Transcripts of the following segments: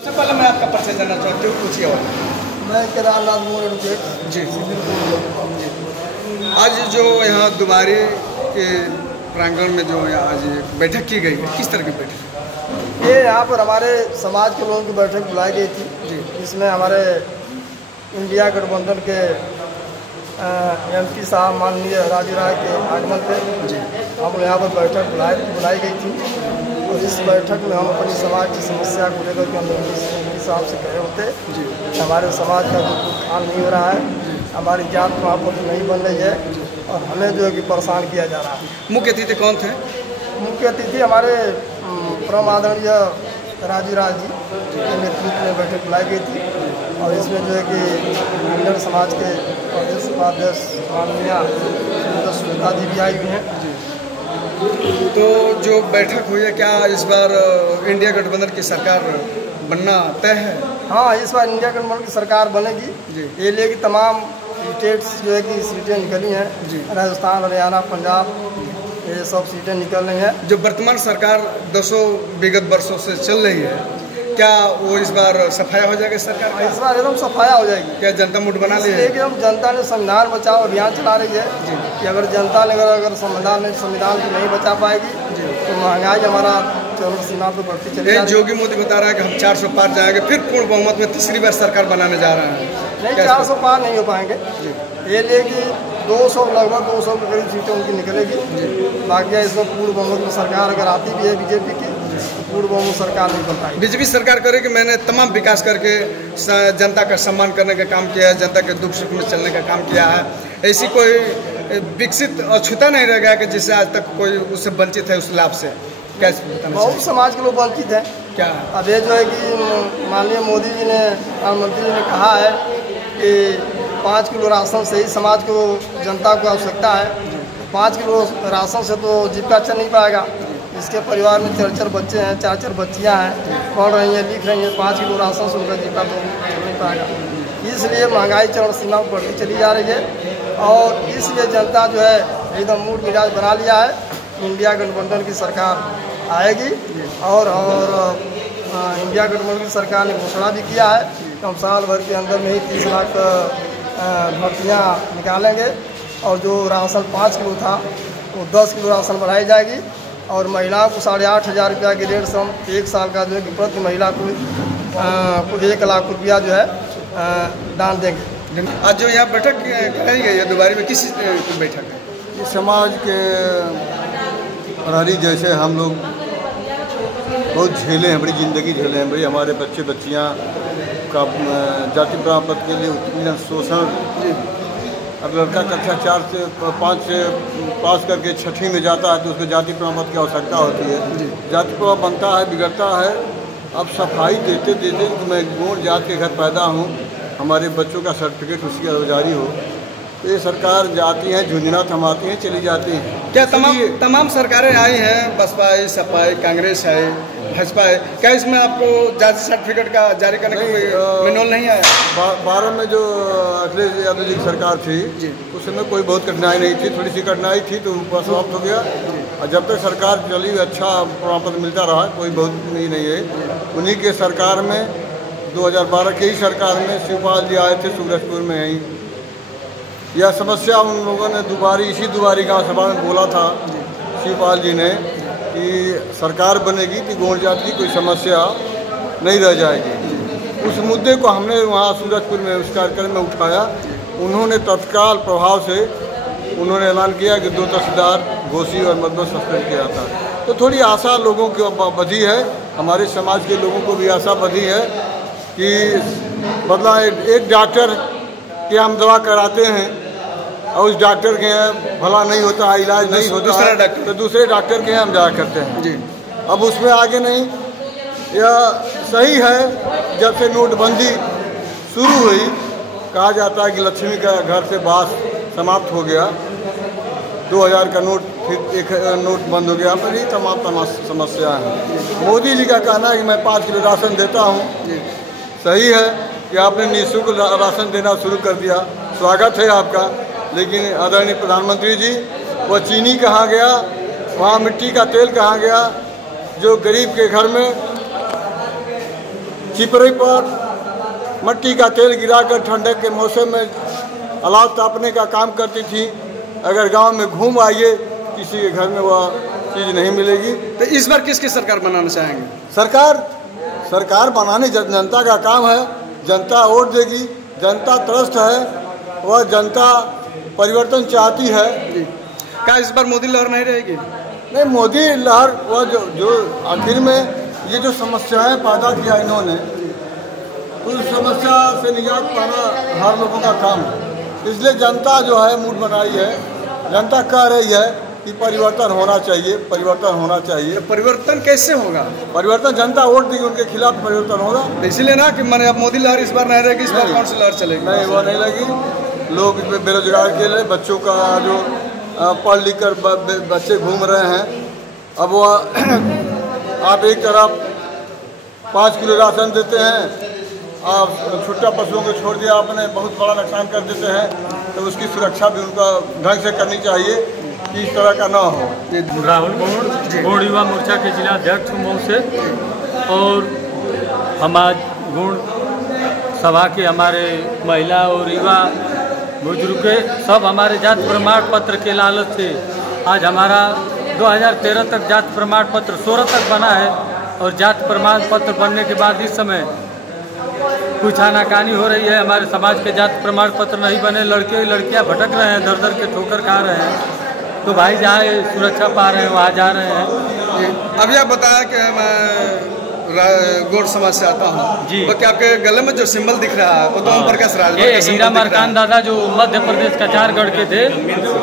सबसे पहले मैं आपका परिचय जानना चाहती हूँ, पूछिए। और मैं केदारनाथ मोड़ एडवोकेट जी। आज जो यहाँ दुबारी के प्रांगण में जो आज बैठक की गई है, किस तरह की बैठक? ये यहाँ पर हमारे समाज के लोगों की बैठक बुलाई गई थी जी, जिसमें हमारे इंडिया गठबंधन के एमपी साहब माननीय राजू राय के आगमन पे जी हम यहाँ पर बैठक बुलाई गई थी। और इस बैठक में हम अपनी समाज की समस्या को लेकर के हम एमपी साहब से कहे होते जी, हमारे समाज का कोई उत्थान नहीं हो रहा है, हमारी जात वहाँ पर नहीं बन रही है और हमें जो है कि परेशान किया जा रहा है। मुख्य अतिथि कौन थे? मुख्य अतिथि हमारे परम आदरणीय राजू राय जी के नेतृत्व में बैठक बुलाई गई थी। और इसमें जो है कि इंडियन समाज के प्रदेश उपाध्यक्ष माननीय सुनीता जी भी आई हुई हैं। तो जो बैठक हुई है, क्या इस बार इंडिया गठबंधन की सरकार बनना तय है? हाँ, इस बार इंडिया गठबंधन की सरकार बनेगी जी। ये लिए कि तमाम स्टेट्स जो है कि सीटें निकली हैं जी, राजस्थान, हरियाणा, पंजाब, ये सब सीटें निकल रही हैं। जो वर्तमान सरकार 200 विगत वर्षों से चल रही है, क्या वो इस बार सफाया हो जाएगा सरकार? इस बार एकदम सफाया हो जाएगी। क्या जनता मुठ बना ली है? एकदम जनता ने संविधान बचाओ अभियान चला रही है जी, कि अगर जनता ने अगर संविधान को नहीं बचा पाएगी जी, तो महंगाई हमारा चरम सीमा पर बढ़ती चली जाएगी। योगी मोदी बता रहा है कि हम 400 पार जाएंगे, फिर पूर्ण बहुमत में तीसरी बार सरकार बनाने जा रहे हैं। नहीं, 400 पार नहीं हो पाएंगे जी। ये लिए कि 200 लगभग 200 के करीब सीटें उनकी निकलेगी जी। बाकी इसमें पूर्ण बहुमत में सरकार अगर आती भी है बीजेपी की, पूर्ण बहुमत सरकार नहीं बन पाएगी। बीजेपी सरकार करे कि मैंने तमाम विकास करके जनता का सम्मान करने का काम किया है, जनता के दुख सुख में चलने का काम किया है। ऐसी कोई विकसित अछूता नहीं रह गया कि जिससे आज तक कोई उससे वंचित है उस लाभ से। कैसे? बहुत समाज के लोग वंचित हैं। क्या? अब ये जो है कि माननीय मोदी जी ने, प्रधानमंत्री जी ने कहा है कि 5 किलो राशन से ही समाज को, जनता को आवश्यकता है। 5 किलो राशन से तो जीविका चल नहीं पाएगा। इसके परिवार में 4 बच्चे हैं, 4 बच्चियां हैं, पढ़ रही हैं, लिख रही हैं। 5 किलो राशन से उनका जीविका तो चल नहीं पाएगा। इसलिए महंगाई चरम सीमा पर बढ़ती चली जा रही है और इसलिए जनता जो है एकदम मूड मिजाज बना लिया है। इंडिया गठबंधन की सरकार आएगी और इंडिया गठबंधन की सरकार ने घोषणा भी किया है कि हम साल भर के अंदर में ही 30 लाख भर्तियाँ निकालेंगे और जो राशन 5 किलो था वो 10 किलो राशन बढ़ाई जाएगी और महिलाओं को 8,500 रुपया के रेट से हम 1 साल का जो है कि प्रति महिला को 1 लाख रुपया जो है दान देंगे। आज जो यहाँ बैठक कराई गई है दुबारी में, किस बैठक है? समाज के प्रहरी जैसे हम लोग बहुत झेले हैं, बड़ी ज़िंदगी झेले हैं, बड़ी हमारे बच्चे बच्चियाँ का जाति प्रमाण पत्र के लिए उत्पीड़न, शोषण। अब लड़का कक्षा 4 से 5 से पास करके 6वीं में जाता है तो उसको जाति प्रमाण पत्र की आवश्यकता होती है। जाति प्रमाण बनता है, बिगड़ता है। अब सफाई देते देते कि मैं गौड़ जात के घर पैदा हूँ, हमारे बच्चों का सर्टिफिकेट उसकी रोजगारी हो, तो ये सरकार जाती हैं, झुंझुना थमाती हैं, चली जाती हैं। क्या तमाम सरकारें आई हैं, बसपा आई, सपा आई, कांग्रेस आई, भाजपा है, क्या इसमें आपको जाति सर्टिफिकेट का जारी करने का मैनुअल नहीं आया? 12 में जो अखिलेश यादव जी की सरकार थी उस समय कोई बहुत कठिनाई नहीं थी, थोड़ी सी कठिनाई थी तो ऊपर समाप्त हो गया। और जब तक सरकार चली अच्छा प्रमाण पत्र मिलता रहा, कोई बहुत नहीं है। उन्हीं के सरकार में 2012 की ही सरकार में शिवपाल जी आए थे सूरजपुर में। यहीं यह समस्या उन लोगों ने इसी दुबारी गाँव सभा में बोला था शिवपाल जी ने कि सरकार बनेगी कि गौड़ जाति की कोई समस्या नहीं रह जाएगी। उस मुद्दे को हमने वहाँ सूरजपुर में उस कार्यक्रम में उठाया। उन्होंने तत्काल प्रभाव से उन्होंने ऐलान किया कि 2 तहसीलदार घोषी और मदद सस्पेंड किया था। तो थोड़ी आशा लोगों की बधी है, हमारे समाज के लोगों को भी आशा बधी है कि बदला एक डॉक्टर के हम दवा कराते हैं और उस डॉक्टर के यहाँ भला नहीं होता है, इलाज नहीं होता है, तो दूसरे डॉक्टर के यहाँ हम जाया करते हैं जी। अब उसमें आगे नहीं। यह सही है, जब से नोटबंदी शुरू हुई कहा जाता है कि लक्ष्मी का घर से बास समाप्त हो गया, 2000 का नोट फिर एक नोट बंद हो गया, पर ये तमाम समस्या है। मोदी जी का कहना है कि मैं 5 किलो राशन देता हूँ। सही है कि आपने निःशुल्क राशन देना शुरू कर दिया, स्वागत है आपका, लेकिन आदरणीय प्रधानमंत्री जी, वह चीनी कहाँ गया, वहाँ मिट्टी का तेल कहाँ गया, जो गरीब के घर में चिपरी पर मट्टी का तेल गिराकर ठंडक के मौसम में अलाव तापने का काम करती थी। अगर गांव में घूम आइए किसी के घर में वह चीज़ नहीं मिलेगी। तो इस बार किसकी सरकार बनाना चाहेंगे? सरकार बनाने जनता का काम है। जनता वोट देगी, जनता त्रस्त है, वह जनता परिवर्तन चाहती है। क्या इस बार मोदी लहर नहीं रहेगी? नहीं, मोदी लहर वह जो आखिर में ये जो समस्याएं पैदा किया इन्होंने, उस समस्या से निजात पाना हर लोगों का काम है। इसलिए जनता जो है मूड बनाई है, जनता कह रही है कि परिवर्तन होना चाहिए, परिवर्तन होना चाहिए। तो परिवर्तन कैसे होगा? परिवर्तन जनता वोट देगी, उनके खिलाफ परिवर्तन होगा। इसीलिए ना कि मैंने अब मोदी लहर इस बार नहीं रहेगी, इस बार कौन सी लहर चलेगी? नहीं, वो नहीं लगी। लोग इसमें बेरोजगार के लिए बच्चों का जो पढ़ लिख कर बच्चे घूम रहे हैं, अब वह आप एक तरफ 5 किलो राशन देते हैं, आप छुट्टा पशुओं को छोड़ दिया आपने, बहुत बड़ा नुकसान कर देते हैं। तो उसकी सुरक्षा भी उनका ढंग से करनी चाहिए कि इस तरह का ना हो। राहुल गौड़ युवा मोर्चा के जिला अध्यक्ष मऊ से, और हम आज गुण सभा के हमारे महिला और युवा बुजुर्ग सब हमारे जाति प्रमाण पत्र के लालच से आज हमारा 2013 तक जाति प्रमाण पत्र 16 तक बना है, और जाति प्रमाण पत्र बनने के बाद इस समय कुछ आनाकानी हो रही है। हमारे समाज के जाति प्रमाण पत्र नहीं बने, लड़के लड़कियां भटक रहे हैं, दर दर के ठोकर खा रहे हैं। तो भाई जहाँ सुरक्षा पा रहे हैं वहाँ जा रहे हैं। अभी आप बताया कि मैं गौड़ समाज से आता हूँ जी, तो क्या आपके गले में जो सिंबल दिख रहा है वो तो ओम प्रकाश राजभर ये हीरा मरकान दादा जो मध्य प्रदेश कचारगढ़ के थे,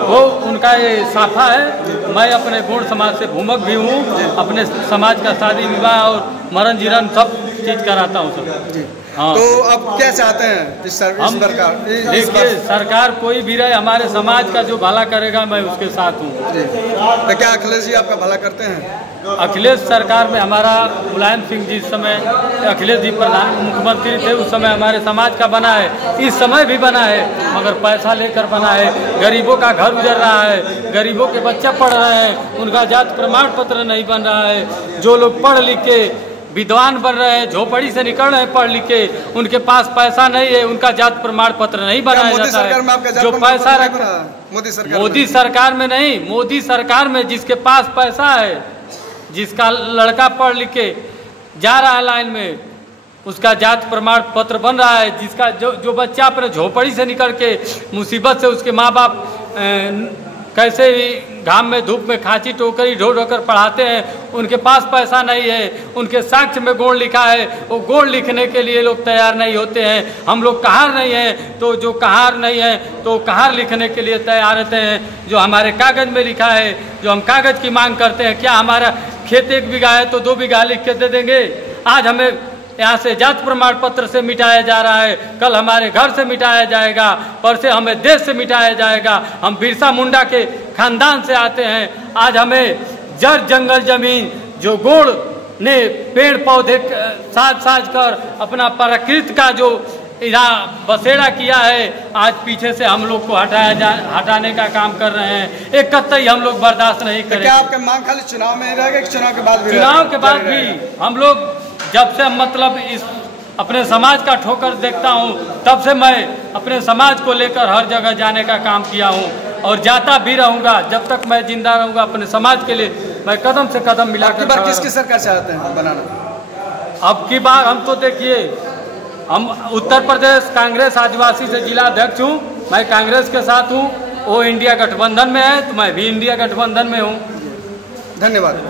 वो उनका ये साफा है। मैं अपने गौड़ समाज से भूमक भी हूँ, अपने समाज का शादी विवाह और मरण जीवन सब चीज कराता हूँ सब। हाँ। तो अब क्या चाहते हैं इस सरकार? देखिए, सरकार कोई भी रहे, हमारे समाज का जो भला करेगा मैं उसके साथ हूँ। तो क्या अखिलेश जी आपका भला करते हैं? अखिलेश सरकार में हमारा मुलायम सिंह जी इस समय, अखिलेश जी प्रधान मुख्यमंत्री थे उस समय हमारे समाज का बना है, इस समय भी बना है, मगर पैसा लेकर बना है। गरीबों का घर उजड़ रहा है, गरीबों के बच्चे पढ़ रहे हैं, उनका जाति प्रमाण पत्र नहीं बन रहा है। जो लोग पढ़ लिख के विद्वान बन रहे हैं, झोपड़ी से निकल रहे हैं पढ़ लिख के, उनके पास पैसा नहीं है, उनका जाति प्रमाण पत्र नहीं बनाया जाता है। जो पैसा रख रहा है मोदी सरकार में नहीं, मोदी सरकार में जिसके पास पैसा है, जिसका लड़का पढ़ लिख के जा रहा है लाइन में, उसका जाति प्रमाण पत्र बन रहा है। जिसका जो बच्चा अपने झोपड़ी से निकल के मुसीबत से उसके माँ बाप कैसे भी घाम में धूप में खांची टोकरी ढो ढोकर पढ़ाते हैं, उनके पास पैसा नहीं है, उनके साक्ष्य में गोड़ लिखा है, वो गोड़ लिखने के लिए लोग तैयार नहीं होते हैं। हम लोग कहार नहीं हैं, तो जो कहार नहीं है तो कहार लिखने के लिए तैयार रहते हैं। जो हमारे कागज़ में लिखा है, जो हम कागज़ की मांग करते हैं, क्या हमारा खेत 1 बीघा है तो 2 बीघा लिख के दे देंगे? आज हमें यहाँ से जाति प्रमाण पत्र से मिटाया जा रहा है, कल हमारे घर से मिटाया जाएगा, परसे हमें देश से मिटाया जाएगा। हम बिरसा मुंडा के खानदान से आते हैं। आज हमें जड़ जंगल जमीन जो गौड़ ने पेड़ पौधे साज साज कर अपना प्रकृति का जो बसेड़ा किया है, आज पीछे से हम लोग को हटाने का काम कर रहे हैं। एक कतई हम लोग बर्दाश्त नहीं करेंगे। क्या आपका मांग खाली चुनाव में ही रहेगा कि चुनाव के बाद भी? चुनाव के बाद भी हम लोग, जब से मतलब इस अपने समाज का ठोकर देखता हूँ, तब से मैं अपने समाज को लेकर हर जगह जाने का काम किया हूँ और जाता भी रहूँगा। जब तक मैं जिंदा रहूँगा अपने समाज के लिए मैं कदम से कदम मिलाकर। किसकी सरकार चाहते हैं बनाना? अब की बार हम तो देखिए, हम उत्तर प्रदेश कांग्रेस आदिवासी से जिला अध्यक्ष हूँ, मैं कांग्रेस के साथ हूँ। वो इंडिया गठबंधन में है तो मैं भी इंडिया गठबंधन में हूँ। धन्यवाद।